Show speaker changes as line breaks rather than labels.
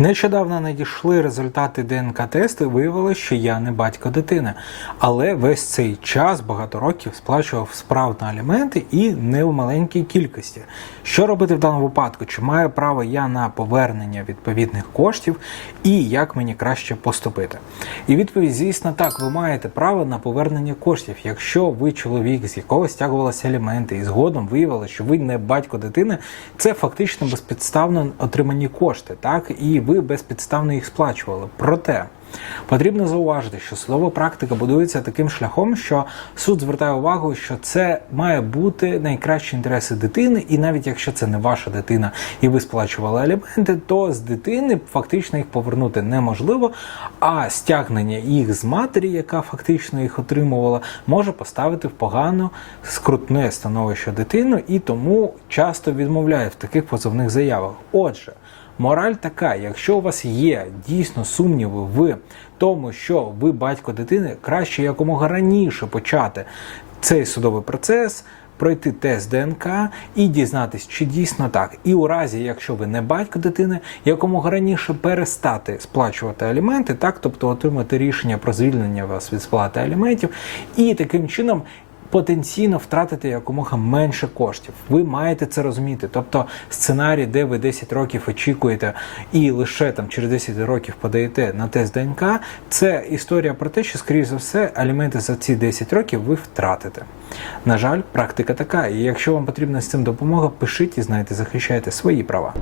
Нещодавно надійшли результати ДНК-тесту, і виявилося, що я не батько дитини. Але весь цей час багато років сплачував справно аліменти і не в маленькій кількості. Що робити в даному випадку? Чи маю право я на повернення відповідних коштів і як мені краще поступити? І відповідь, звісно, так, ви маєте право на повернення коштів, якщо ви чоловік, з якого стягувалися аліменти, і згодом виявилося, що ви не батько дитини, це фактично безпідставно отримані кошти, так і ви безпідставно їх сплачували. Проте потрібно зауважити, що судова практика будується таким шляхом, що суд звертає увагу, що це має бути найкращі інтереси дитини, і навіть якщо це не ваша дитина і ви сплачували аліменти, то з дитини фактично їх повернути неможливо. А стягнення їх з матері, яка фактично їх отримувала, може поставити в погано скрутне становище дитину, і тому часто відмовляє в таких позовних заявах. Отже. Мораль така: якщо у вас є дійсно сумніви в тому, що ви батько дитини, краще якомога раніше почати цей судовий процес. Пройти тест ДНК і дізнатись, чи дійсно так. І у разі, якщо ви не батько дитини, якомога раніше перестати сплачувати аліменти, так, тобто отримати рішення про звільнення вас від сплати аліментів, і таким чином потенційно втратити якомога менше коштів. Ви маєте це розуміти. Тобто сценарій, де ви 10 років очікуєте і лише там через 10 років подаєте на тест ДНК, це історія про те, що, скоріш за все, аліменти за ці 10 років ви втратите. На жаль, практика така. І якщо вам потрібна з цим допомога, пишіть і знайте, захищайте свої права.